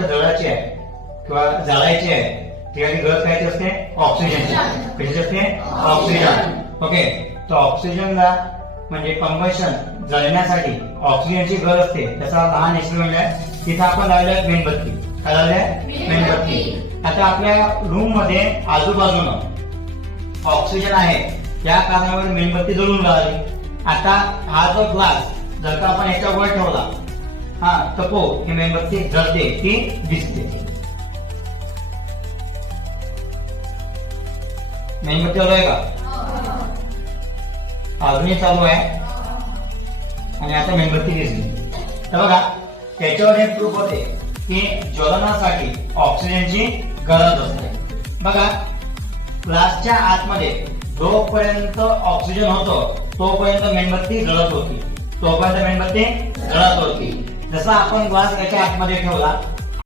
जळाची आहे किंवा जाळायची आहे ठिकाणी गरज काय असते ऑक्सिजनची. कशाची असते ऑक्सिजन. ओके, तर ऑक्सिजनला म्हणजे कंबशन जळण्यासाठी ऑक्सिजनची गरज असते. त्याचा लहान एक्सपेरिमेंट आहे, तिथे आपण लावलंय मेणबत्ती. काय लावलंय मेणबत्ती. आता आपल्या रूम मध्ये आजूबाजूनं ऑक्सिजन आहे त्या कारणावर मेणबत्ती जळून राहिली. आता हा जो ग्लास जर का आपण याच्यावर ठेवला तर ही मेणबत्ती जळते, ती दिसते. मेणबत्ती चालू आहे का? अजूनही चालू आहे आणि आता मेणबत्ती दिसली. तर बघा त्याच्यावर हे प्रूफ होते की ज्वलनासाठी ऑक्सिजनची गरज असते. बघा ग्लासच्या आतमध्ये जोपर्यंत ऑक्सिजन होतो तोपर्यंत मेणबत्ती जळत होती. जसा आपण ग्लास याच्या आतमध्ये ठेवला